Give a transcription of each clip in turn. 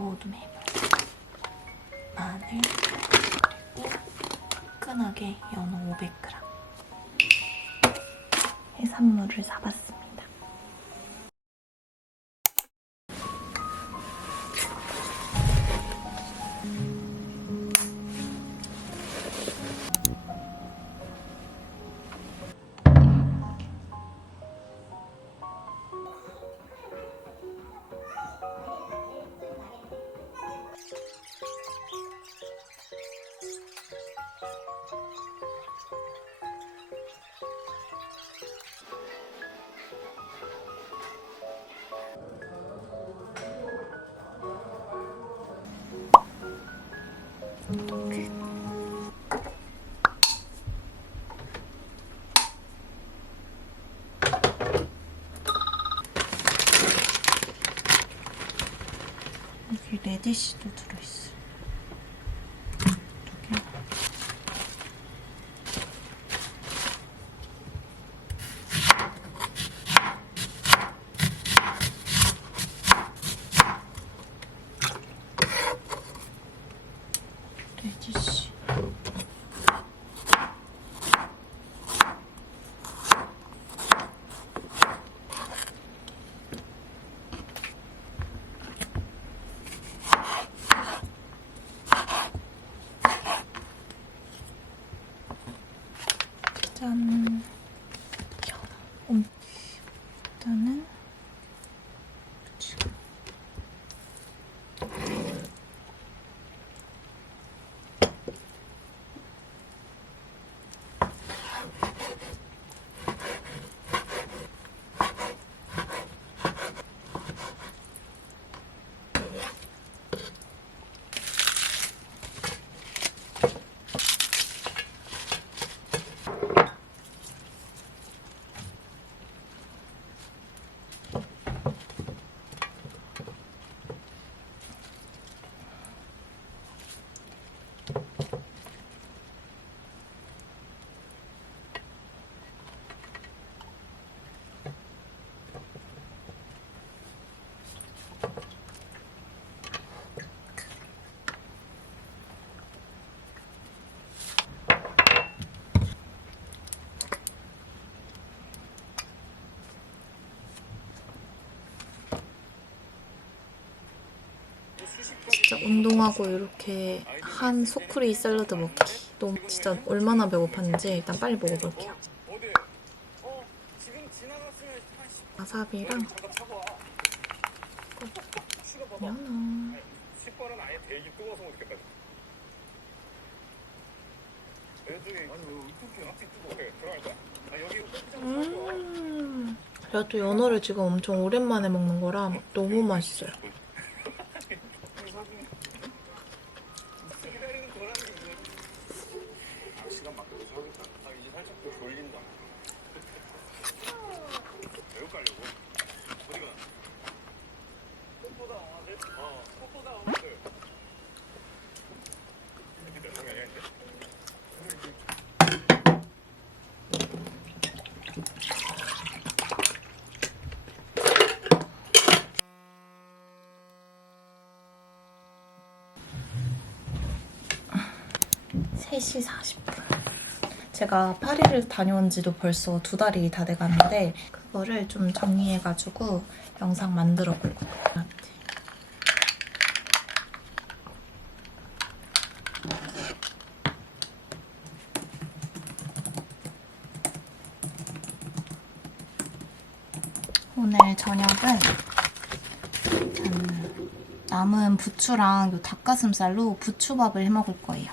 고우두메 마늘 그리고 화끈하게 연어 500g 해산물을 사봤습니다. 여기 레디쉬도 들어있어요. 이렇게. 레디쉬. 짠. 일단은 진짜 운동하고 이렇게 한 소쿠리 샐러드 먹기 너무 진짜 얼마나 배고팠는지 일단 빨리 먹어볼게요. 와사비랑 연어 그래도 연어를 지금 엄청 오랜만에 먹는 거라 너무 맛있어요. (3시 40분) 제가 파리를 다녀온 지도 벌써 2달이 다 돼가는데 그거를 좀 정리해가지고 영상 만들어 볼 것 같아요. 오늘 저녁은 남은 부추랑 요 닭가슴살로 부추밥을 해먹을 거예요.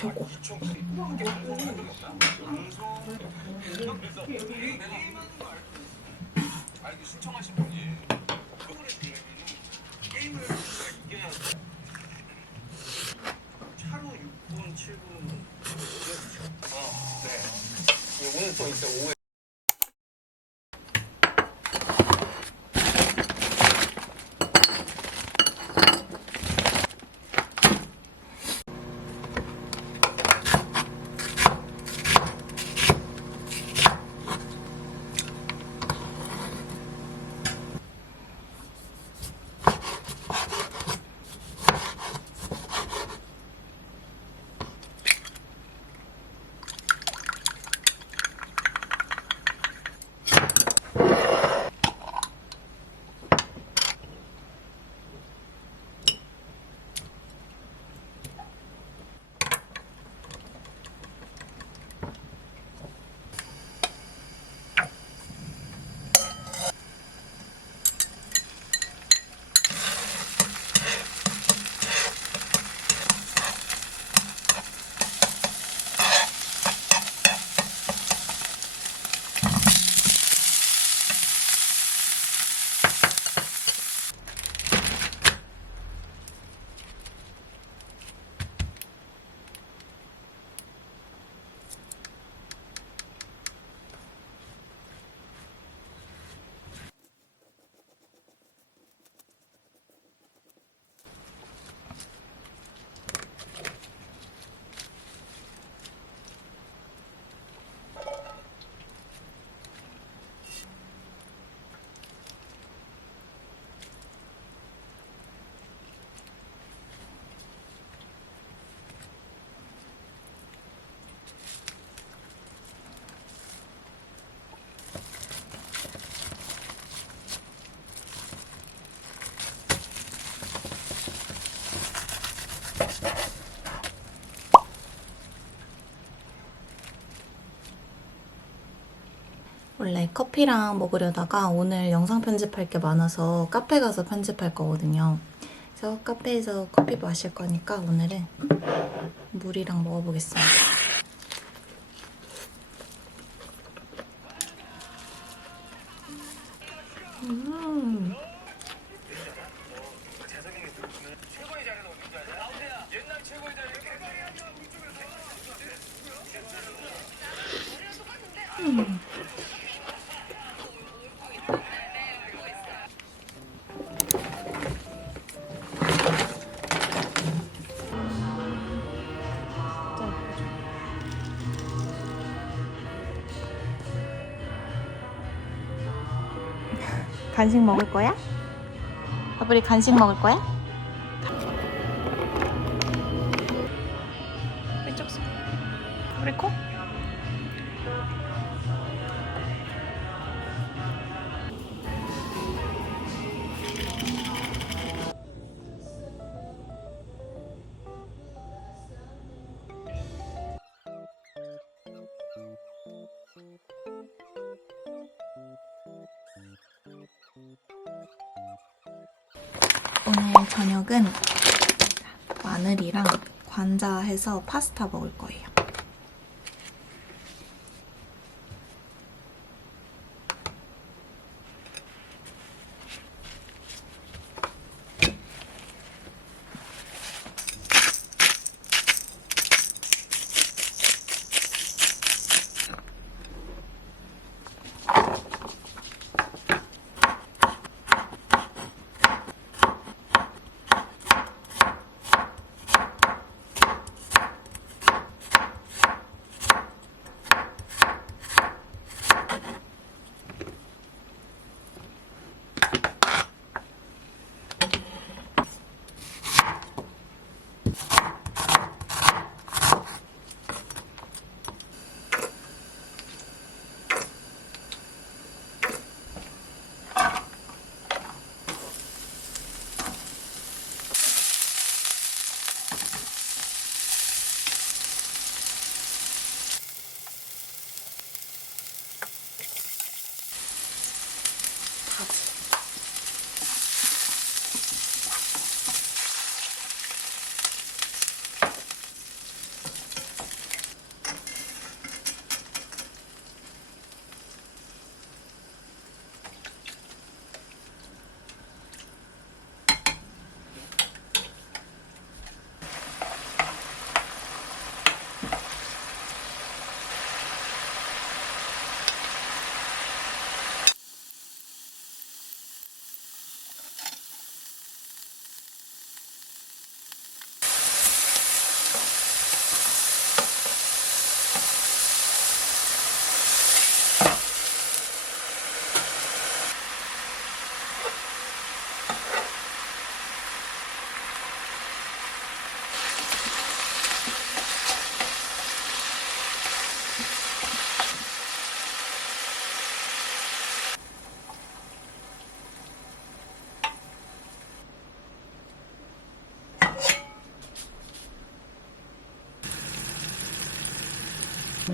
최고. 오늘 또 이제 오후에 원래 커피랑 먹으려다가 오늘 영상 편집할 게 많아서 카페 가서 편집할 거거든요. 그래서 카페에서 커피 마실 거니까 오늘은 물이랑 먹어보겠습니다. 간식 먹을 거야? 아브리 간식 먹을 거야? 이쪽 손. 아브리 코? 오늘 저녁은 마늘이랑 관자 해서 파스타 먹을 거예요.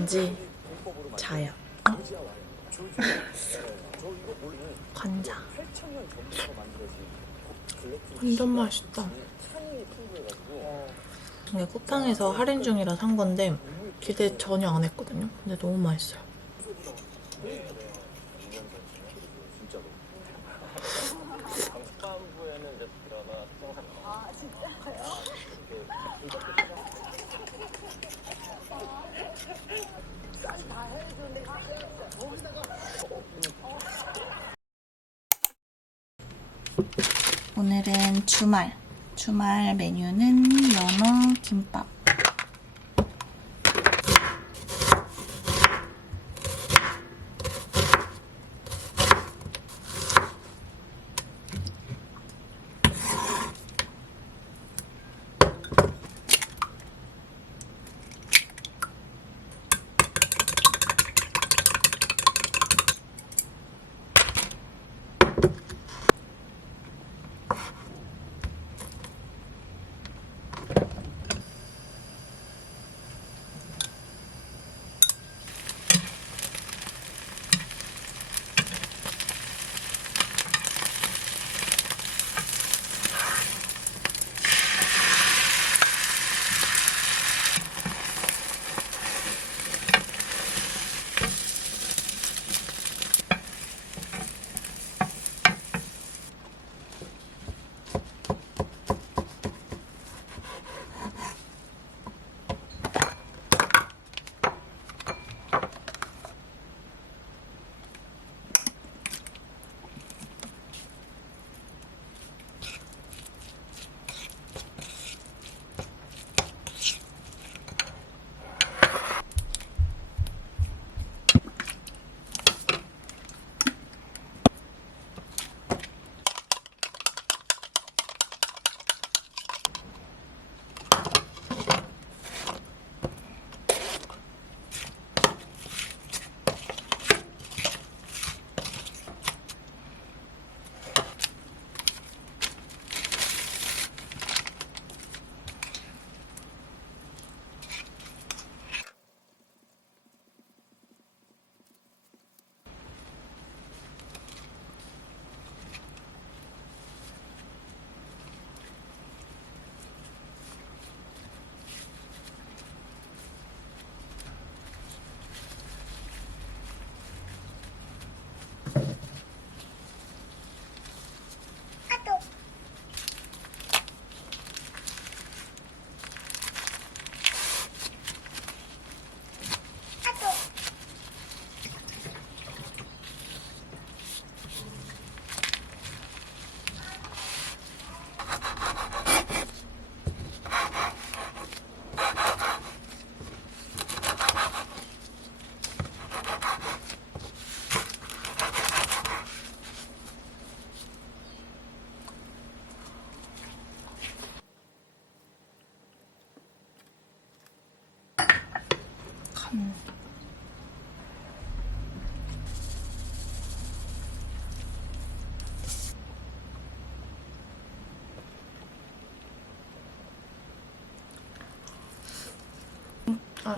지 자요. 관자. 완전 맛있다. 이게 쿠팡에서 할인 중이라 산 건데 기대 전혀 안 했거든요. 근데 너무 맛있어요. 오늘은 주말 메뉴는 연어 김밥.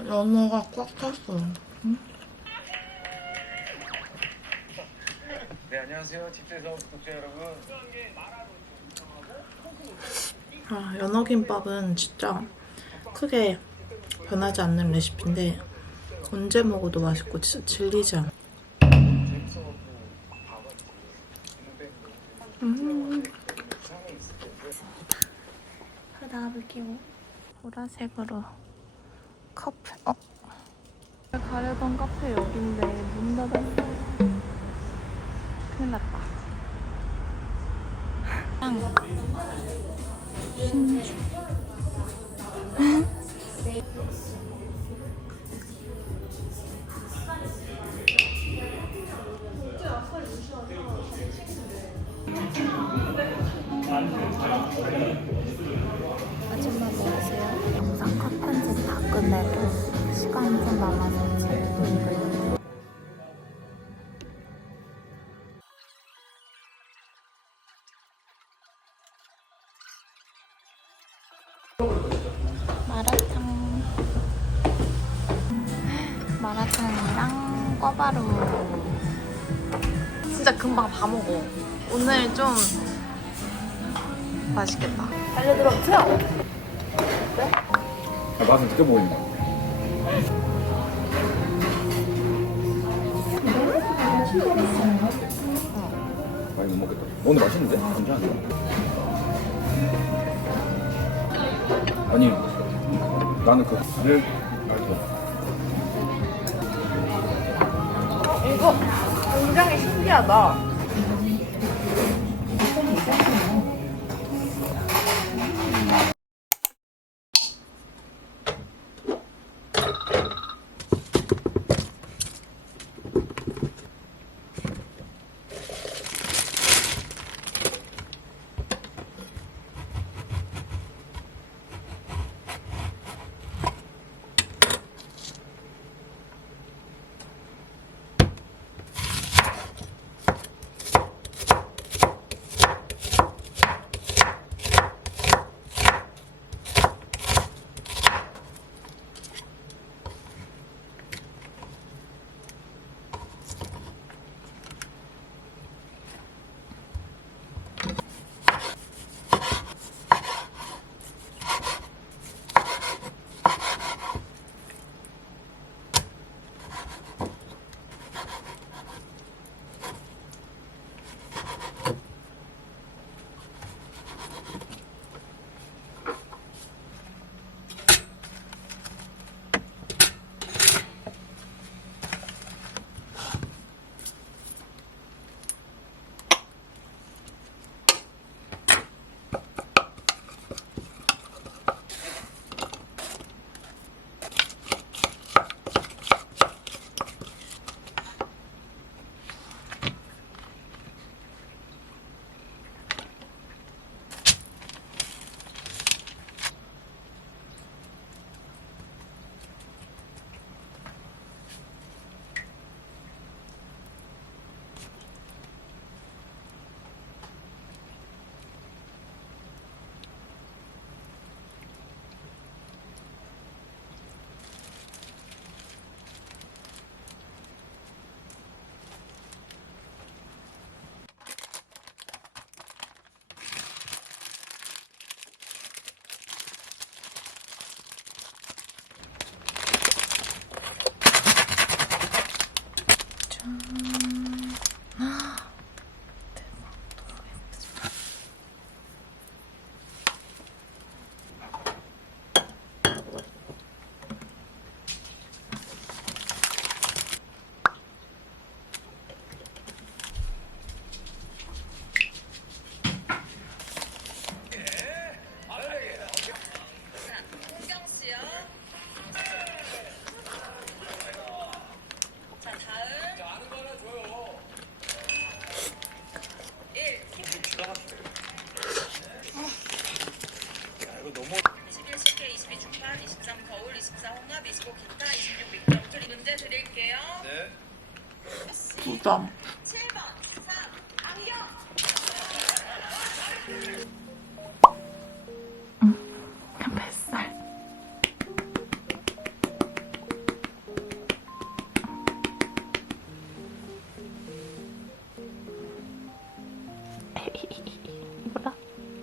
연어가 꽉 찼어요. 응? 네, 안녕하세요. 집에서 구독자 여러분. 연어김밥은 진짜 크게 변하지 않는 레시피인데 언제 먹어도 맛있고 진짜 질리지 않아. 나와볼게요. 보라색으로 커플. 가려던 카페 여긴데 문 닫았어. 큰일 났다. 신주. 아줌마 뭐 하세요? 영상 컷 편집 다 끝내고 시간이 좀 남아서 지금 마라탕이랑 꿔바로. 진짜 금방 다 먹어. 오늘 좀 맛있겠다. 알려들어 보세요. 맛은 느껴보고 있나? 많이 못 먹겠다. 오늘 맛있는데? 괜찮은데? 아니, 나는 그를 알고. 이거 굉장히 신기하다. 부담. 뱃살. 이거라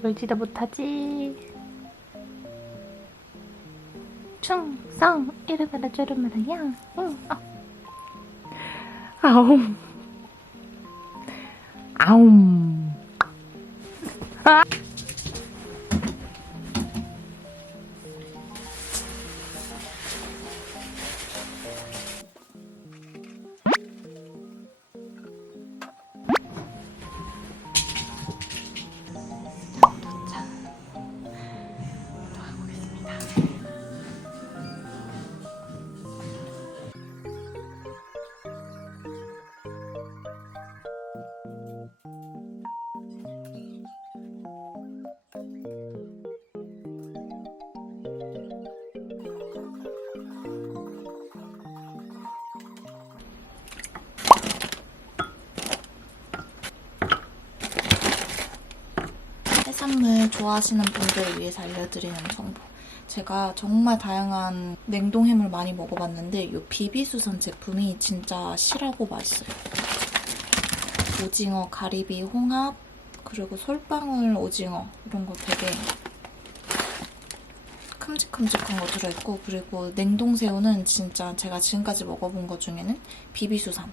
놀지도 못하지. 충성 이르바라 저르마라야. 아움. 아움. 아. 해산물 좋아하시는 분들을 위해서 알려드리는 정보. 제가 정말 다양한 냉동해물 많이 먹어봤는데 이 비비수산 제품이 진짜 실하고 맛있어요. 오징어, 가리비, 홍합, 그리고 솔방울 오징어 이런 거 되게 큼직큼직한 거 들어있고, 그리고 냉동새우는 진짜 제가 지금까지 먹어본 것 중에는 비비수산.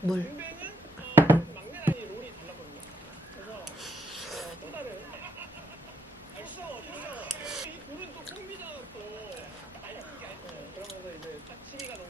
물. 막내 라인이 롤이 달라거든요. 그래서 또 다른. 알았어. 이 롤은 또 콤비잖아 또. 그러면서 이제 딱 취미가 너무